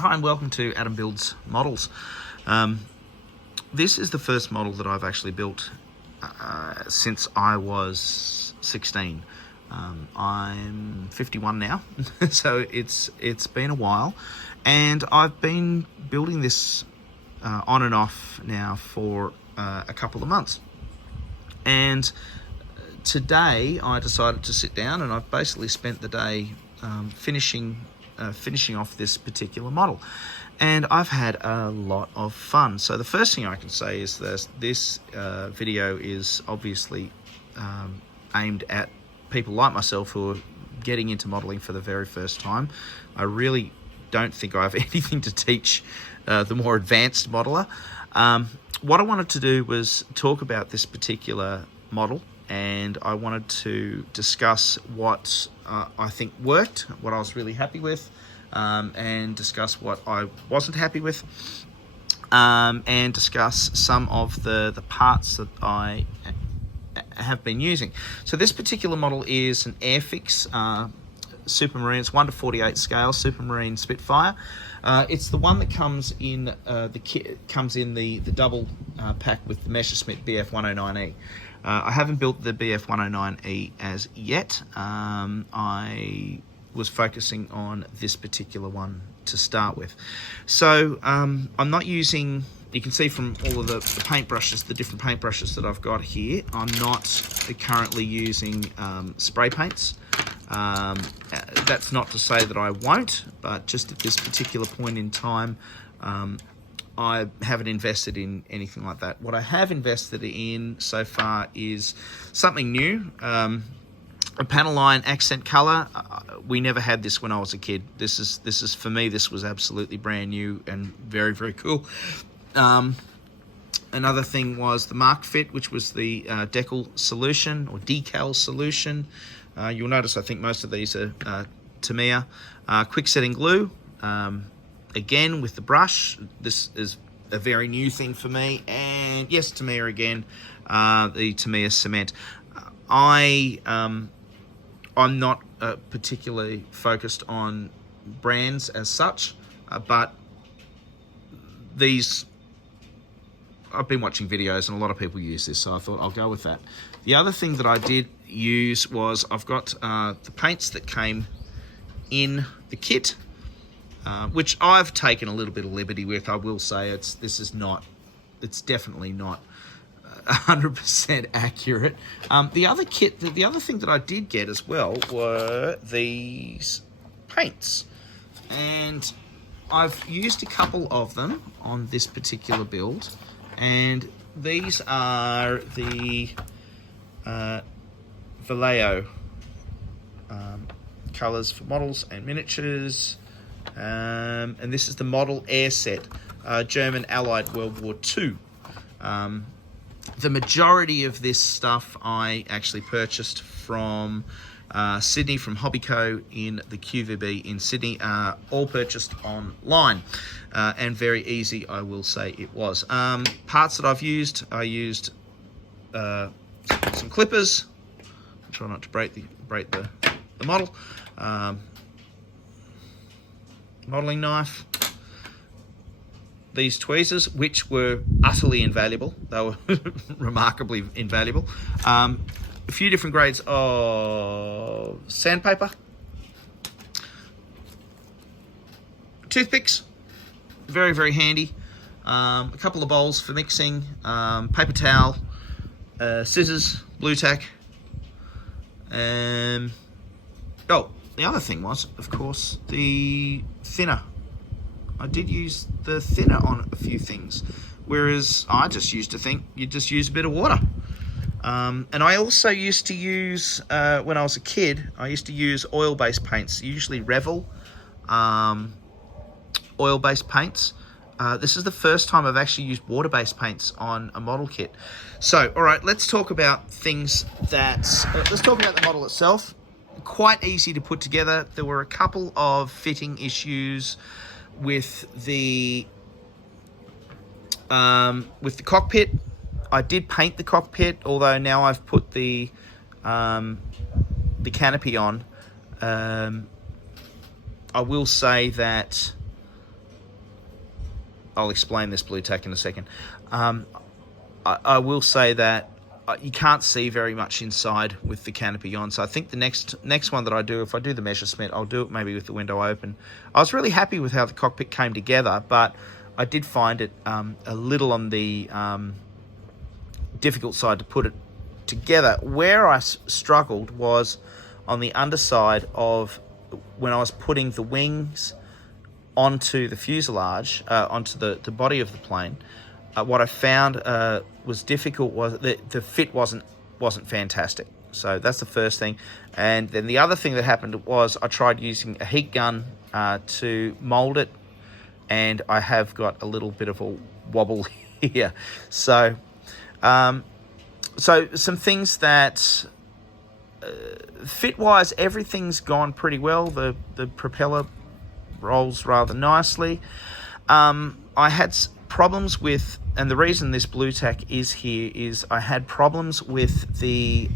Hi and welcome to Adam Builds Models. This is the first model that I've actually built since I was 16. I'm 51 now, so it's been a while, and I've been building this on and off now for a couple of months. And today I decided to sit down, and I've basically spent the day finishing off this particular model, and I've had a lot of fun. So the first thing I can say is this video is obviously aimed at people like myself who are getting into modeling for the very first time. I really don't think I have anything to teach the more advanced modeler. What I wanted to do was talk about this particular model, and I wanted to discuss what I think worked, what I was really happy with, and discuss what I wasn't happy with, and discuss some of the parts that I have been using. So this particular model is an Airfix Supermarine. It's 1:48 scale Supermarine Spitfire. It's the one that comes in the kit. Comes in the double pack with the Messerschmitt BF109E. I haven't built the BF109E as yet. I was focusing on this particular one to start with. So I'm not using, you can see from all of the paintbrushes, the different paintbrushes that I've got here, I'm not currently using spray paints. That's not to say that I won't, but just at this particular point in time, I haven't invested in anything like that. What I have invested in so far is something new. A panel line accent color. We never had this when I was a kid. This is for me, this was absolutely brand new and very, very cool. Another thing was the Mark Fit, which was the Decals solution or Decals solution. You'll notice I think most of these are Tamiya. Quick setting glue. Again with the brush. This is a very new thing for me. And yes, Tamiya again. The Tamiya cement. I'm not particularly focused on brands as such, but these, I've been watching videos and a lot of people use this, so I thought I'll go with that. The other thing that I did use was I've got the paints that came in the kit, which I've taken a little bit of liberty with. I will say it's definitely not 100% accurate. The other thing that I did get as well were these paints, and I've used a couple of them on this particular build, and these are the Vallejo colors for models and miniatures, and this is the model air set, German Allied World War II. The majority of this stuff I actually purchased from Sydney, from Hobbyco in the QVB in Sydney, all purchased online, and very easy, I will say it was. Parts that I've used, I used some clippers. Try not to break the model. Modeling knife. These tweezers, which were utterly invaluable. They were remarkably invaluable. A few different grades of sandpaper. Toothpicks, very, very handy. A couple of bowls for mixing. Paper towel. Scissors, blue tack. The other thing was, of course, the thinner. I did use the thinner on a few things, whereas I just used to think you just use a bit of water. And I also used to use, when I was a kid, I used to use oil-based paints, usually Revel oil-based paints. This is the first time I've actually used water-based paints on a model kit. So, all right, let's talk about let's talk about the model itself. Quite easy to put together. There were a couple of fitting issues with the cockpit. I did paint the cockpit, although now I've put the canopy on. I will say that I'll explain this blue tack in a second. I will say that you can't see very much inside with the canopy on. So I think the next one that I do, if I do the Messerschmitt, I'll do it maybe with the window open. I was really happy with how the cockpit came together, but I did find it a little on the difficult side to put it together. Where I struggled was on the underside of when I was putting the wings onto the fuselage, onto the body of the plane. What I found was difficult was that the fit wasn't fantastic. So that's the first thing. And then the other thing that happened was I tried using a heat gun to mold it, and I have got a little bit of a wobble here. So so some things that fit-wise, everything's gone pretty well. The propeller rolls rather nicely. I had problems with, and the reason this blue tack is here is I had problems with the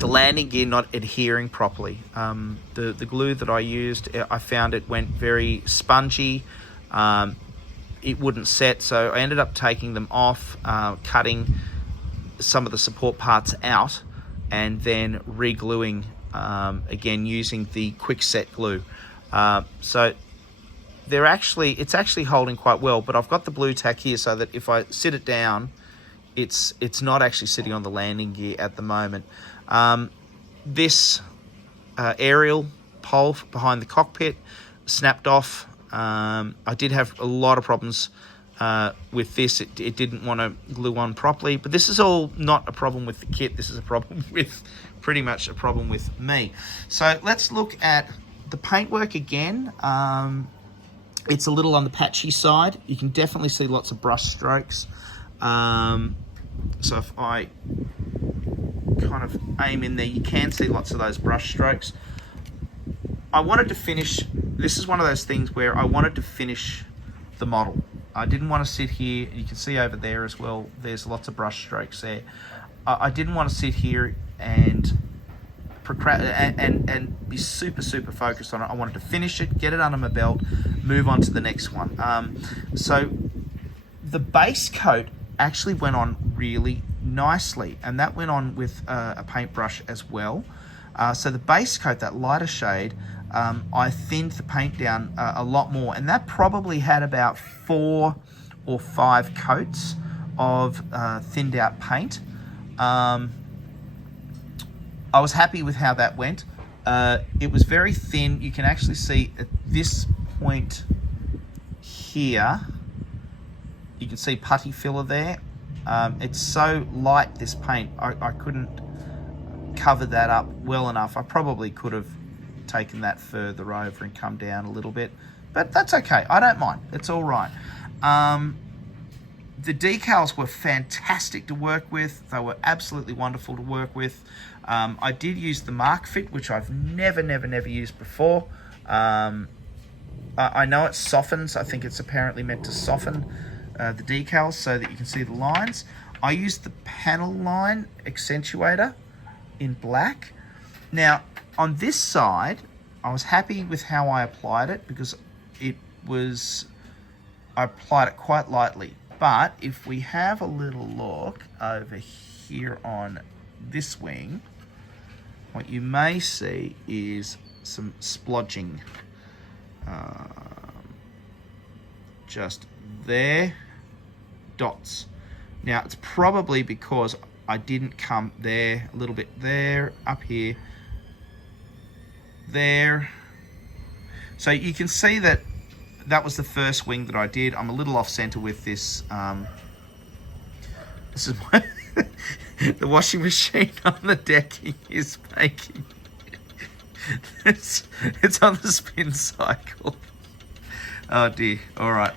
landing gear not adhering properly. The glue that I used, I found it went very spongy. It wouldn't set, so I ended up taking them off, cutting some of the support parts out, and then re-gluing again using the quick set glue. So it's actually holding quite well, but I've got the blue tack here so that if I sit it down, it's not actually sitting on the landing gear at the moment. This aerial pole behind the cockpit snapped off. I did have a lot of problems with this. It didn't want to glue on properly, but this is all not a problem with the kit. This is a problem with, pretty much a problem with me. So let's look at the paintwork again. It's a little on the patchy side. You can definitely see lots of brush strokes. So if I kind of aim in there, you can see lots of those brush strokes. I wanted to finish, this is one of those things where I wanted to finish the model. I didn't want to sit here, you can see over there as well, there's lots of brush strokes there. I didn't want to sit here and be super focused on it. I wanted to finish it, get it under my belt, move on to the next one. So the base coat actually went on really nicely, and that went on with a paintbrush as well. So the base coat, that lighter shade, I thinned the paint down a lot more, and that probably had about 4 or 5 coats of thinned out paint. I was happy with how that went. It was very thin. You can actually see at this point here, you can see putty filler there. It's so light, this paint, I couldn't cover that up well enough. I probably could have taken that further over and come down a little bit, but that's okay. I don't mind. It's all right. The decals were fantastic to work with. They were absolutely wonderful to work with. I did use the Mark Fit, which I've never used before. I know it softens. I think it's apparently meant to soften the decals so that you can see the lines. I used the panel line accentuator in black. Now, on this side, I was happy with how I applied it because I applied it quite lightly. But if we have a little look over here on this wing, what you may see is some splodging. Just there, dots. Now, it's probably because I didn't come there, a little bit there, up here, there. So you can see that was the first wing that I did. I'm a little off center with this. This is my the washing machine on the decking is making. It's on the spin cycle. Oh dear. All right.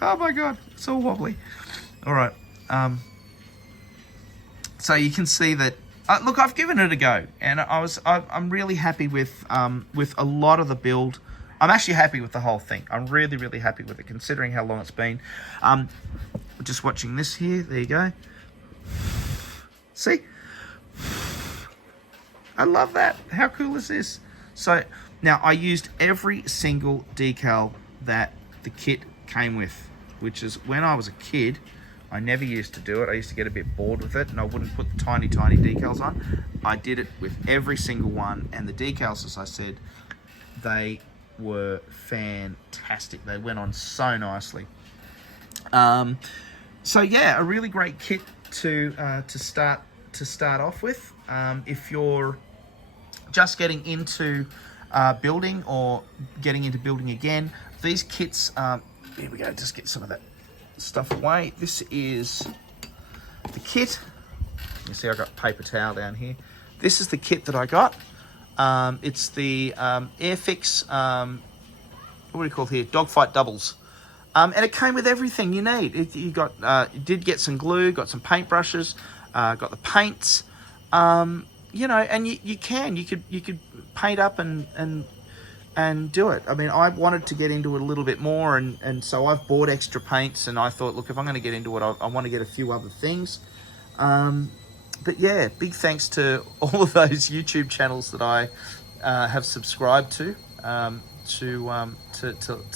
Oh my God, it's all wobbly. All right. So you can see that. Look, I've given it a go, and I'm really happy with a lot of the build. I'm actually happy with the whole thing. I'm really happy with it, considering how long it's been. Just watching this here. There you go. See? I love that. How cool is this? So now I used every single decal that the kit came with, which is when I was a kid, I never used to do it. I used to get a bit bored with it and I wouldn't put the tiny decals on. I did it with every single one, and the decals, as I said, they were fantastic. They went on so nicely. So yeah, a really great kit to start off with. If you're just getting into building or getting into building again, these kits, here we go, just get some of that stuff away. This is the kit. You see I've got paper towel down here. This is the kit that I got. It's the Airfix, what do you call it here? Dogfight doubles. And it came with everything you need. You did get some glue, got some paintbrushes, got the paints, you know, and you could paint up and do it. I mean, I wanted to get into it a little bit more, and so I've bought extra paints, and I thought, look, if I'm going to get into it, I want to get a few other things. But yeah, big thanks to all of those YouTube channels that I have subscribed to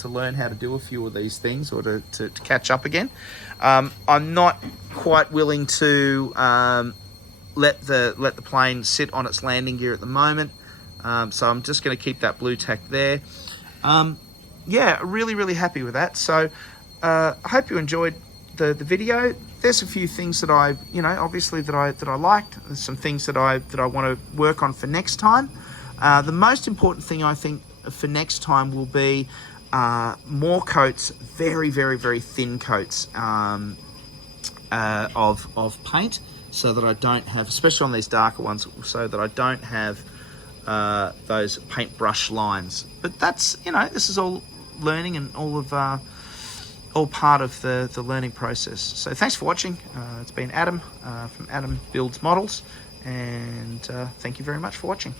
learn how to do a few of these things, or to catch up again. I'm not quite willing to let the plane sit on its landing gear at the moment, so I'm just going to keep that blue tack there. Yeah, really happy with that. So I hope you enjoyed the video. There's a few things that I, you know, obviously that I liked. There's some things that I want to work on for next time. The most important thing I think for next time will be more coats, very thin coats of paint, so that I don't have, especially on these darker ones, so that I don't have those paintbrush lines. But that's, you know, this is all learning and all part of the learning process. So thanks for watching. It's been Adam from Adam Builds Models, and thank you very much for watching.